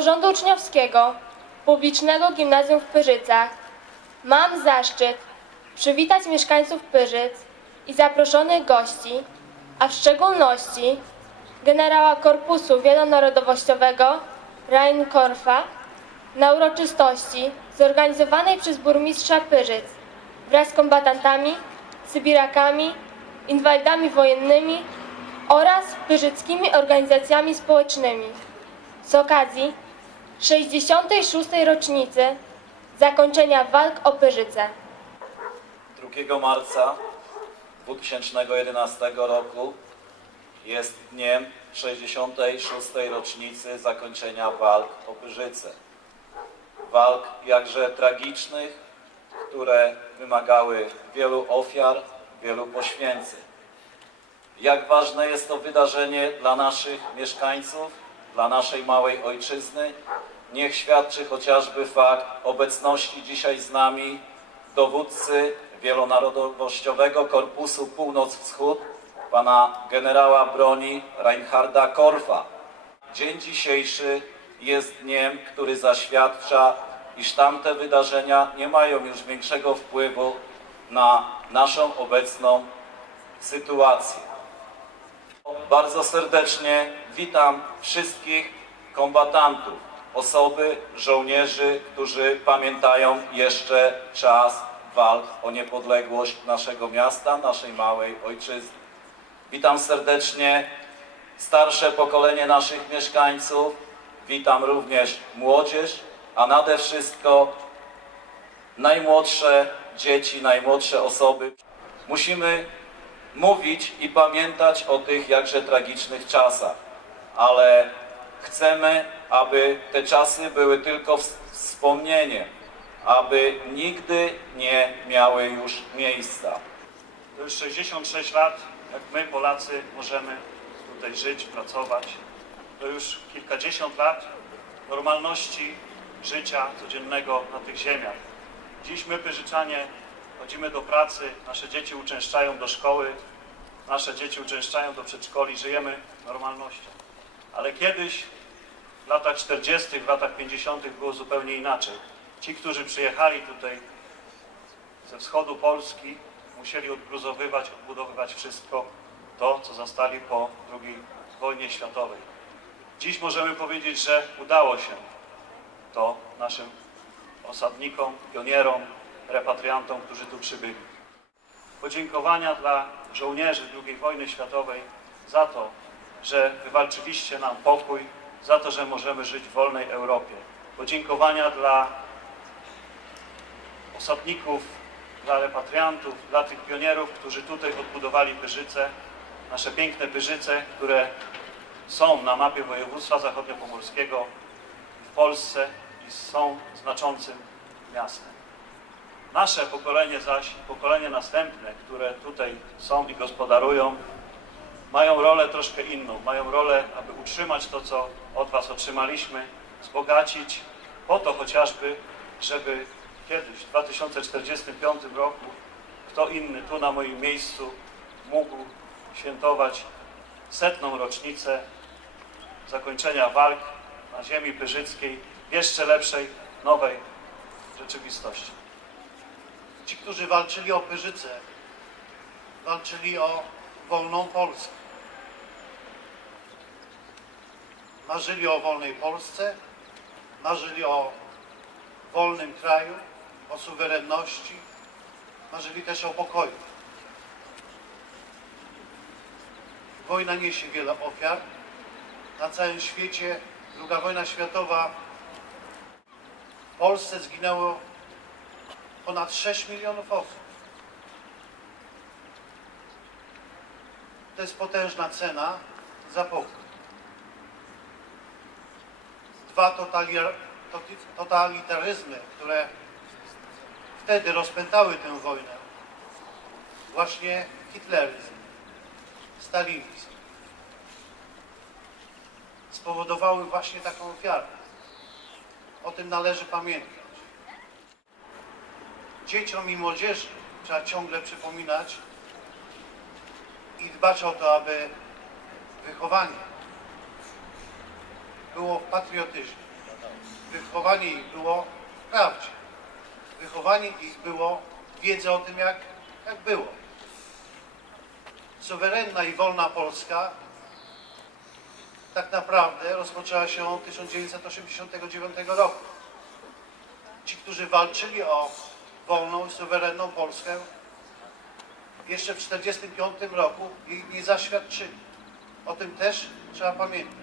samorządu uczniowskiego Publicznego Gimnazjum w Pyrzycach mam zaszczyt przywitać mieszkańców Pyrzyc i zaproszonych gości, a w szczególności generała Korpusu Wielonarodowościowego Rheinkorfa na uroczystości zorganizowanej przez burmistrza Pyrzyc wraz z kombatantami, sybirakami, inwalidami wojennymi oraz pyrzyckimi organizacjami społecznymi. Z okazji 66. rocznicy zakończenia walk o Pyrzyce. 2 marca 2011 roku jest dniem 66. rocznicy zakończenia walk o Pyrzyce. Walk jakże tragicznych, które wymagały wielu ofiar, wielu poświęceń. Jak ważne jest to wydarzenie dla naszych mieszkańców, dla naszej małej ojczyzny, niech świadczy chociażby fakt obecności dzisiaj z nami dowódcy Wielonarodowościowego Korpusu Północ-Wschód, pana generała broni Reinharda Korfa. Dzień dzisiejszy jest dniem, który zaświadcza, iż tamte wydarzenia nie mają już większego wpływu na naszą obecną sytuację. Bardzo serdecznie witam wszystkich kombatantów, osoby, żołnierzy, którzy pamiętają jeszcze czas walk o niepodległość naszego miasta, naszej małej ojczyzny. Witam serdecznie starsze pokolenie naszych mieszkańców, witam również młodzież, a nade wszystko najmłodsze dzieci, najmłodsze osoby. Musimy mówić i pamiętać o tych jakże tragicznych czasach, ale chcemy, aby te czasy były tylko ws- wspomnieniem, aby nigdy nie miały już miejsca. To już 66 lat, jak my Polacy możemy tutaj żyć, pracować. To już kilkadziesiąt lat normalności życia codziennego na tych ziemiach. Dziś my, Pyżyczanie, chodzimy do pracy, nasze dzieci uczęszczają do szkoły, nasze dzieci uczęszczają do przedszkoli, żyjemy normalnością. Ale kiedyś, w latach 40., w latach 50. było zupełnie inaczej. Ci, którzy przyjechali tutaj ze wschodu Polski musieli odgruzowywać, odbudowywać wszystko to, co zastali po II wojnie światowej. Dziś możemy powiedzieć, że udało się to naszym osadnikom, pionierom, repatriantom, którzy tu przybyli. Podziękowania dla żołnierzy II wojny światowej za to, że wywalczyliście nam pokój, za to, że możemy żyć w wolnej Europie. Podziękowania dla osadników, dla repatriantów, dla tych pionierów, którzy tutaj odbudowali Pyrzyce, nasze piękne Pyrzyce, które są na mapie województwa zachodniopomorskiego w Polsce i są znaczącym miastem. Nasze pokolenie zaś, pokolenie następne, które tutaj są i gospodarują, mają rolę troszkę inną. Mają rolę, aby utrzymać to, co od Was otrzymaliśmy, wzbogacić, po to chociażby, żeby kiedyś, w 2045 roku, kto inny tu na moim miejscu mógł świętować setną rocznicę zakończenia walk na ziemi pyrzyckiej w jeszcze lepszej, nowej rzeczywistości. Ci, którzy walczyli o Pyrzyce, walczyli o wolną Polskę. Marzyli o wolnej Polsce, marzyli o wolnym kraju, o suwerenności, marzyli też o pokoju. Wojna niesie wiele ofiar. Na całym świecie II wojna światowa w Polsce zginęło ponad 6 milionów osób. To jest potężna cena za pokój. Dwa totalitaryzmy, które wtedy rozpętały tę wojnę, właśnie hitleryzm, stalinizm, spowodowały właśnie taką ofiarę. O tym należy pamiętać dzieciom i młodzieży trzeba ciągle przypominać i dbać o to, aby wychowanie było w patriotyzmie. Wychowanie ich było w prawdzie. Wychowanie ich było w wiedzy o tym, jak, jak było. Suwerenna i wolna Polska tak naprawdę rozpoczęła się od 1989 roku. Ci, którzy walczyli o wolną i suwerenną Polskę, jeszcze w 1945 roku jej nie zaświadczyli. O tym też trzeba pamiętać.